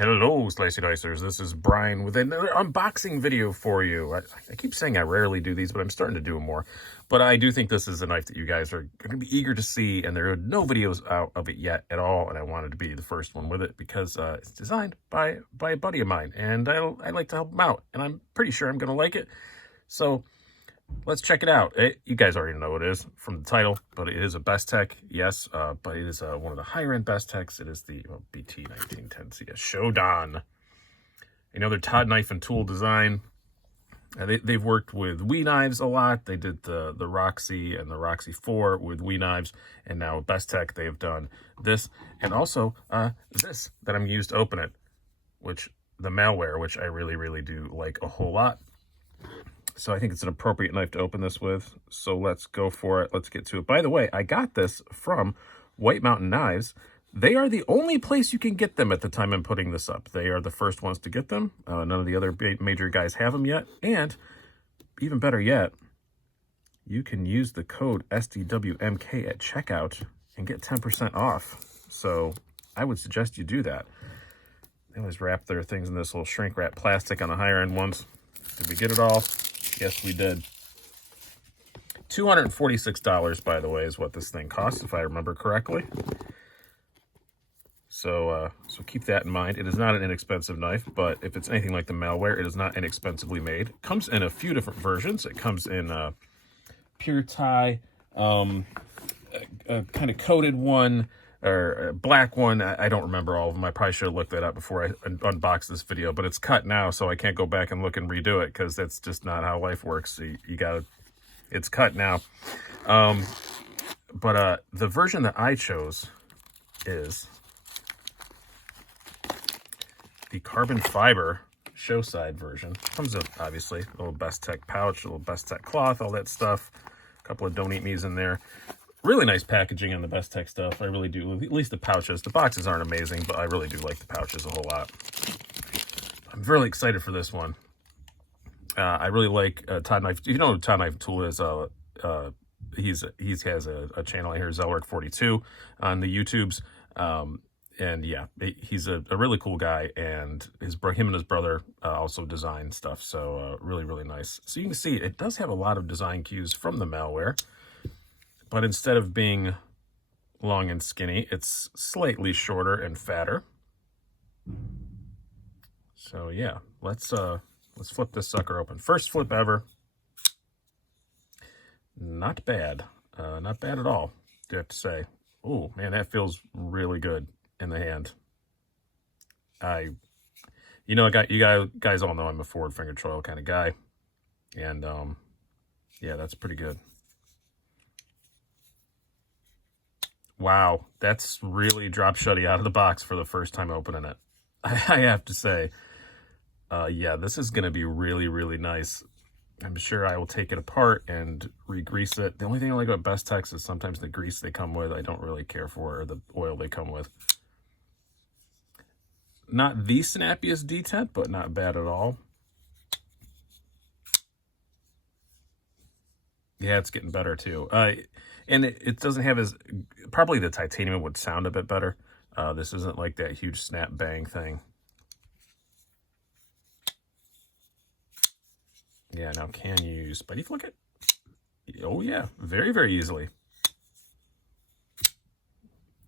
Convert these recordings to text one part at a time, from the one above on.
Hello, Slicey Dicers. This is Brian with another unboxing video for you. I keep saying I rarely do these, but I'm starting to do them more. But I do think this is a knife that you guys are going to be eager to see, and there are no videos out of it yet at all, and I wanted to be the first one with it because it's designed by a buddy of mine, and I like to help him out, and I'm pretty sure I'm going to like it. So let's check it out. You guys already know what it is from the title, but it is a Bestech, yes, but it is one of the higher-end Bestechs. It is the BT 1910 CS Shodan. Another Todd knife and tool design. They've worked with WE knives a lot. They did the Roxy and the Roxy 4 with WE knives, and now with Bestech they've done this, and also this that I'm used to open it, which the malware, which I really do like a whole lot. So I think it's an appropriate knife to open this with. So let's go for it. Let's get to it. By the way, I got this from White Mountain Knives. They are the only place you can get them at the time I'm putting this up. They are the first ones to get them. None of the other major guys have them yet. And even better yet, you can use the code SDWMK at checkout and get 10% off. So I would suggest you do that. They always wrap their things in this little shrink wrap plastic on the higher end ones. Did we get it all? Yes, we did. $246, by the way, is what this thing costs, if I remember correctly. So keep that in mind. It is not an inexpensive knife, but if it's anything like the malware, it is not inexpensively made. It comes in a few different versions. It comes in pure tie, a kind of coated one, or a black one. I don't remember all of them. I probably should have looked that up before I unboxed this video, but it's cut now, so I can't go back and look and redo it because that's just not how life works. So you gotta, it's cut now. But the version that I chose is the carbon fiber show side version. Comes with, obviously, a little Bestech pouch, a little Bestech cloth, all that stuff. A couple of don't eat me's in there. Really nice packaging on the Bestech stuff. I really do. At least the pouches. The boxes aren't amazing, but I really do like the pouches a whole lot. I'm really excited for this one. I really like Todd Knife. You know who Todd Knife Tool is? He has a channel here, Zelwork42, on the YouTubes. And yeah, he's a really cool guy, and him and his brother also design stuff. So really nice. So you can see it does have a lot of design cues from the malware. But instead of being long and skinny, it's slightly shorter and fatter. So yeah, let's flip this sucker open. First flip ever. Not bad. Not bad at all, do I have to say. Oh man, that feels really good in the hand. You guys all know I'm a forward finger choil kind of guy. And yeah, that's pretty good. Wow, that's really drop shutty out of the box for the first time opening it. I have to say, yeah, this is going to be really nice. I'm sure I will take it apart and re-grease it. The only thing I like about Bestech is sometimes the grease they come with I don't really care for, or the oil they come with. Not the snappiest detent, but not bad at all. Yeah, it's getting better too. And it doesn't have as, probably the titanium would sound a bit better. This isn't like that huge snap bang thing. Yeah, now can you spidey flick it? Oh yeah, very easily.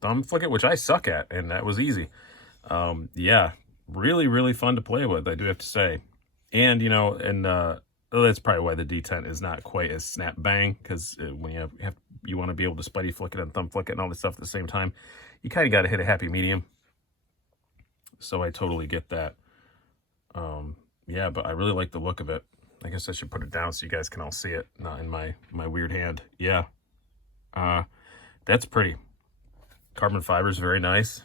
Thumb flick it, which I suck at, and that was easy. Yeah, really fun to play with, I do have to say. And, you know, and that's probably why the detent is not quite as snap bang, because when you want to be able to spidey flick it and thumb flick it and all this stuff at the same time, you kind of got to hit a happy medium. So I totally get that. Yeah, but I really like the look of it. I guess I should put it down so you guys can all see it, not in my weird hand. Yeah, that's pretty. Carbon fiber is very nice.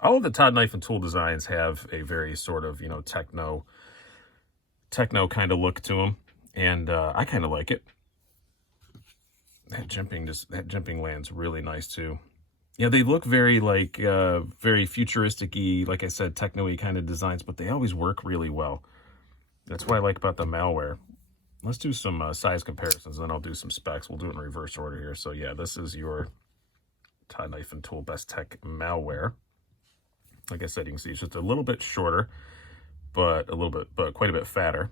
All of the Todd Knife and Tool designs have a very sort of, you know, techno kind of look to them, and I kind of like it. That jimping lands really nice too. Yeah, they look very like very futuristic-y, like I said, techno-y kind of designs, but they always work really well. That's what I like about the malware. Let's do some size comparisons, then I'll do some specs. We'll do it in reverse order here. So yeah, this is your Todd Knife and Tool Bestech malware. Like I said, you can see it's just a little bit shorter, but quite a bit fatter.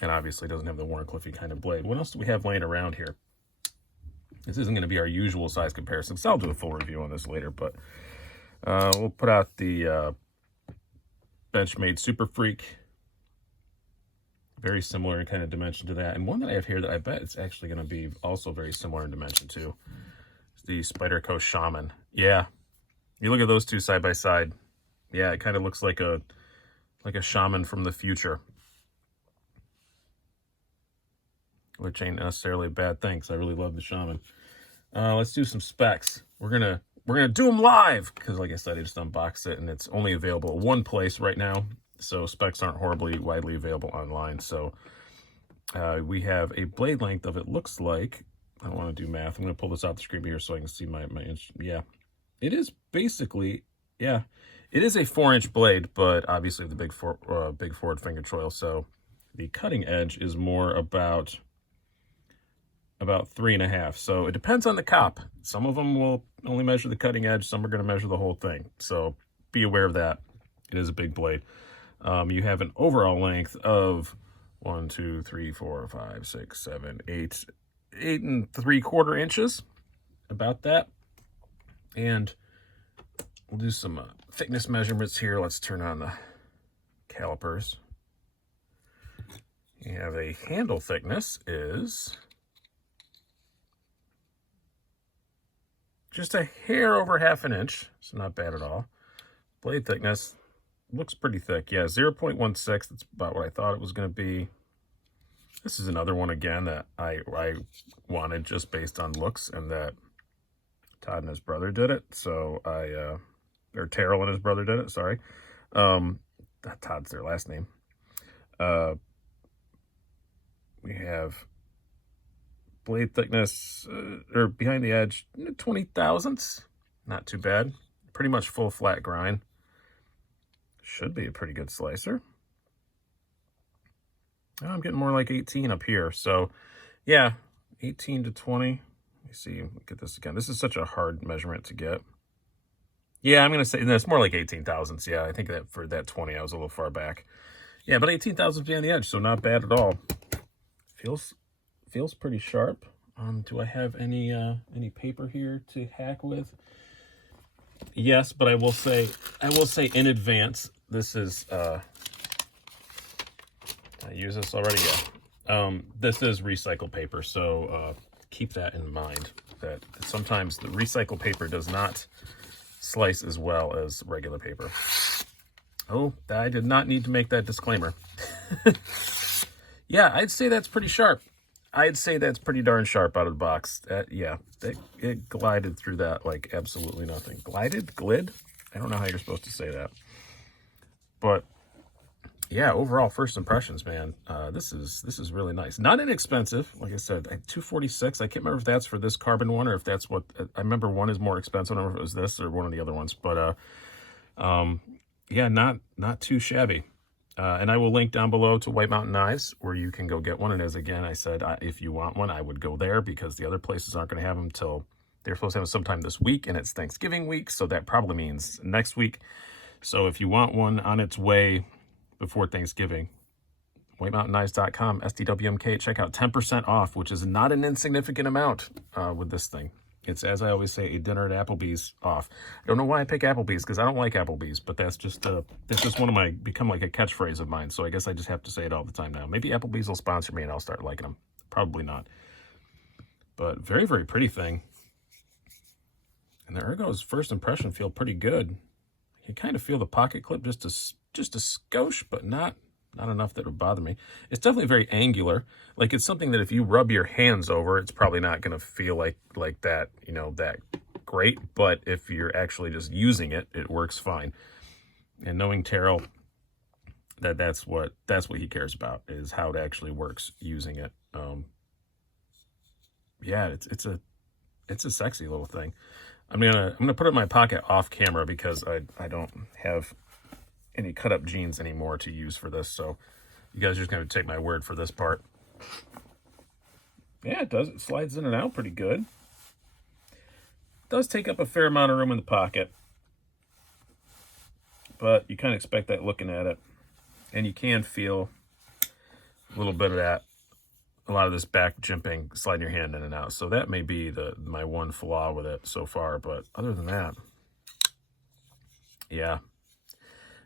And obviously doesn't have the Warncliffe kind of blade. What else do we have laying around here? This isn't going to be our usual size comparison, so I'll do a full review on this later, but we'll put out the Benchmade Super Freak. Very similar in kind of dimension to that. And one that I have here that I bet it's actually going to be also very similar in dimension to is the Spyderco Shaman. Yeah, you look at those two side by side. Yeah, it kind of looks like a shaman from the future, which ain't necessarily a bad thing because I really love the shaman. Let's do some specs. We're gonna do them live because, like I said, I just unboxed it and it's only available at one place right now. So specs aren't horribly widely available online. So we have a blade length of, it looks like, I don't want to do math. I'm going to pull this out the screen here so I can see my inch. Yeah, it is basically, yeah, it is a 4-inch blade, but obviously the big forward finger choil. So the cutting edge is more about 3.5. So it depends on the cop. Some of them will only measure the cutting edge. Some are going to measure the whole thing. So be aware of that. It is a big blade. You have an overall length of 1, 2, 3, 4, 5, 6, 7, 8 8.75 inches, about that. And we'll do some thickness measurements here. Let's turn on the calipers. You have a handle thickness is just a hair over 1/2 inch, so not bad at all. Blade thickness looks pretty thick. Yeah, 0.16. That's about what I thought it was going to be. This is another one, again, that I wanted just based on looks, and that Todd and his brother did it. So or Terrell and his brother did it, sorry. Todd's their last name. We have blade thickness, or behind the edge, 20 thousandths. Not too bad. Pretty much full flat grind. Should be a pretty good slicer. Oh, I'm getting more like 18 up here. So, yeah, 18 to 20. Let me see. Look at this again. This is such a hard measurement to get. Yeah, I'm going to say it's more like 18 thousandths. Yeah, I think that for that 20, I was a little far back. Yeah, but 18 thousandths behind the edge, so not bad at all. Feels pretty sharp. Do I have any paper here to hack with? Yes, but I will say in advance, this is I use this already. Yeah, this is recycled paper, so keep that in mind. That sometimes the recycled paper does not slice as well as regular paper. Oh, I did not need to make that disclaimer. Yeah, I'd say that's pretty sharp. I'd say that's pretty darn sharp out of the box. Yeah, it glided through that like absolutely nothing. Glid? I don't know how you're supposed to say that. But yeah, overall first impressions, man. This is really nice. Not inexpensive. Like I said, $246. I can't remember if that's for this carbon one or if that's what I remember. One is more expensive. I don't remember if it was this or one of the other ones. But yeah, not too shabby. And I will link down below to White Mountain Knives where you can go get one. And as again, I said, if you want one, I would go there because the other places aren't going to have them till they're supposed to have them sometime this week, and it's Thanksgiving week. So that probably means next week. So if you want one on its way before Thanksgiving, WhiteMountainKnives.com, SDWMK, check out 10% off, which is not an insignificant amount with this thing. It's, as I always say, a dinner at Applebee's off. I don't know why I pick Applebee's, because I don't like Applebee's, but that's just one of my, become like a catchphrase of mine, so I guess I just have to say it all the time now. Maybe Applebee's will sponsor me and I'll start liking them. Probably not. But very, very pretty thing. And the ergos, first impression, feel pretty good. You kind of feel the pocket clip just a skosh, but not enough that would bother me. It's definitely very angular. Like, it's something that if you rub your hands over, it's probably not going to feel like that, you know, that great. But if you're actually just using it, it works fine. And knowing Terrell, that's what he cares about, is how it actually works using it. Yeah, it's a sexy little thing. I'm gonna put it in my pocket off camera because I don't have any cut up jeans anymore to use for this, so you guys are just gonna take my word for this part. Yeah, it does. It slides in and out pretty good. It does take up a fair amount of room in the pocket. but you kind of expect that looking at it. And you can feel a little bit of that, a lot of this back jimping, sliding your hand in and out. So that may be my one flaw with it so far. But other than that, yeah,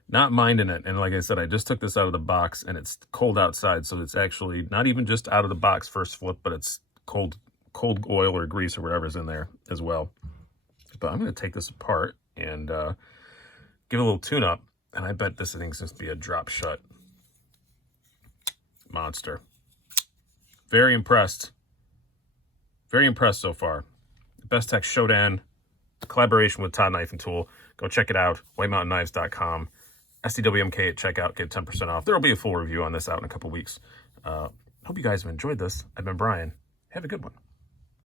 not minding it. And like I said, I just took this out of the box and it's cold outside. So it's actually not even just out of the box first flip, but it's cold oil or grease or whatever's in there as well. But I'm going to take this apart and give it a little tune-up. And I bet this thing's going to be a drop shut monster. Very impressed. Very impressed so far. Bestech Shodan, collaboration with Todd Knife and Tool. Go check it out. WhiteMountainKnives.com. SDWMK at checkout. Get 10% off. There will be a full review on this out in a couple weeks. Hope you guys have enjoyed this. I've been Brian. Have a good one.